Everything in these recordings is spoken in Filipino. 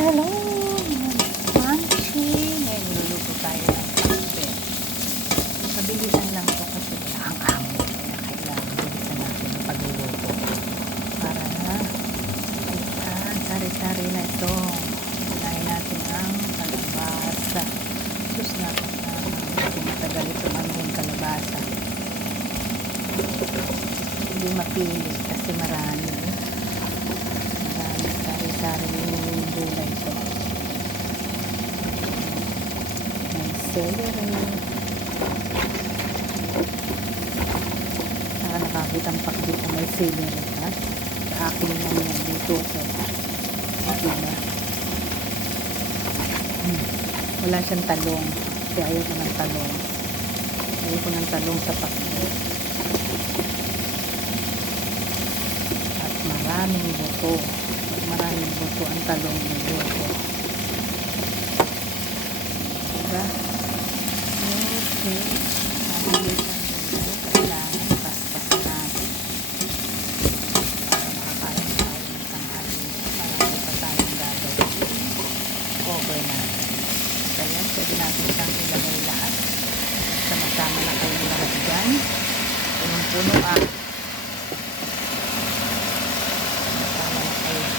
Hello! Manchi! Ngayon niluluto tayo ng pakbet. Mabilisan lang to kasi ang amo. Kaya kailangan bilisan natin ang pagluluto. Para na sari-sari na ito. Unahin natin ang kalabasa. Sus natin na matagal ito yung kalabasa. Hindi mapili kasi marami. Sari-sari yung gulay ito. May celery. Nakakabit ang pakbit na may celery. At sa akin na niya dito ko. Diba? Wala siyang talong. Kaya ayaw ko ng talong. Ayaw ko ng talong sa pakbit. At maraming buto. Maraming buto ang talong ng buto. Diba? Okay. Mabilisan mo. Kailangan paspasan natin. Para makakain tayo ng tanghali. Marami pa tayong gagawin. Cover natin. Kaya pwede natin siyang ilagay lahat. Sama-sama na kayo lahat dyan. Punong-puno ah.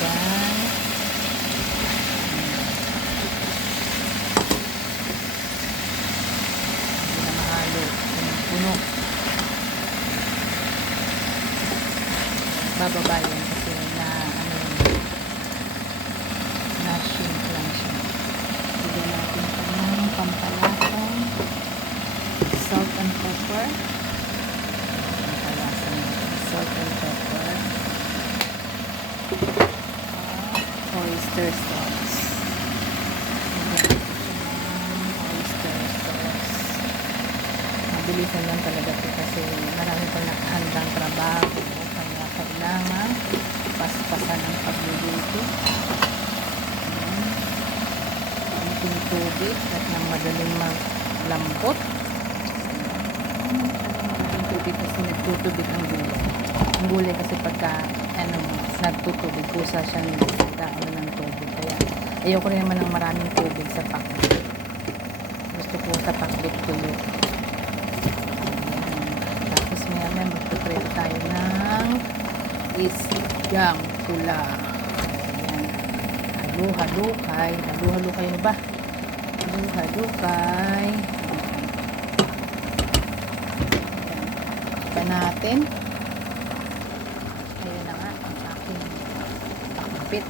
Yan. Hindi na mahalo. Puno. Bababa yun kasi na na shrink lang siya. Bigyan natin ito ng pampalasang salt and pepper. Pampalasang salt and pepper. Oyster sauce. Oyster sauce. Mabilisan lang talaga ito kasi marami pang nakahandang trabaho. Kaya kailangan paspasan ang pagluluto. Kunting tubig at nang madaling maglambot. Kunting tubig kasi nagtutubig ang gulay. Ang gulay kasi pagka nagtutubig, kusa siya ng tubig. Kaya ayoko rin naman ng maraming tubig sa pakbit. Gusto ko sa pakbit tuyo. Tapos maya magpiprito tayo ng isgang pula. Ayan. Halu-halukay. Halu-halukay na ba? Halu-halukay. Pa natin. Ayan na nga ang aking pakbit.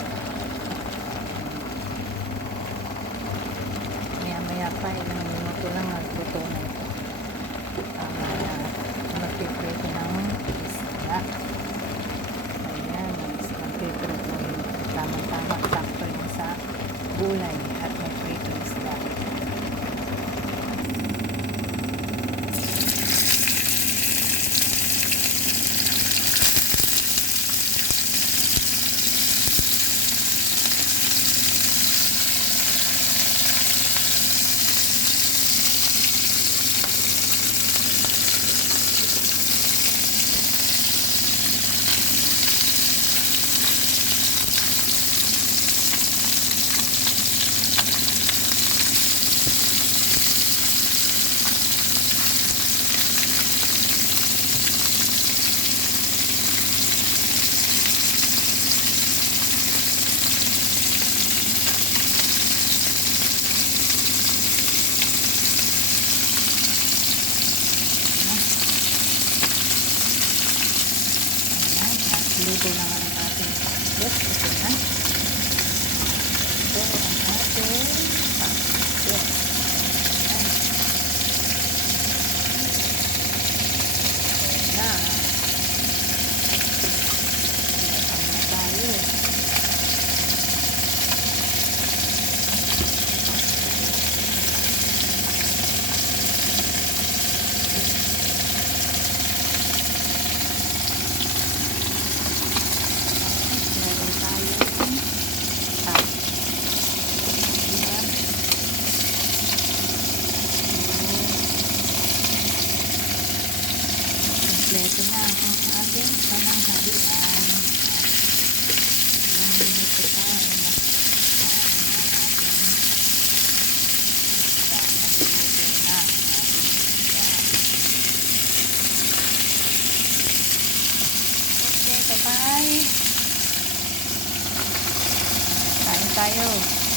Maya pa, ilang minuto lang nagluto na ito. Tama na magpiprito ng isda. Ayan, magpiprito yun. Tama-tama, sakto yun sa gulay at magprito isda. Luto naman ang ating pakbet. Ito na. Ito ang ating pakbet. Ayan. Na. Ayan na tayo. Meron tayong tayo.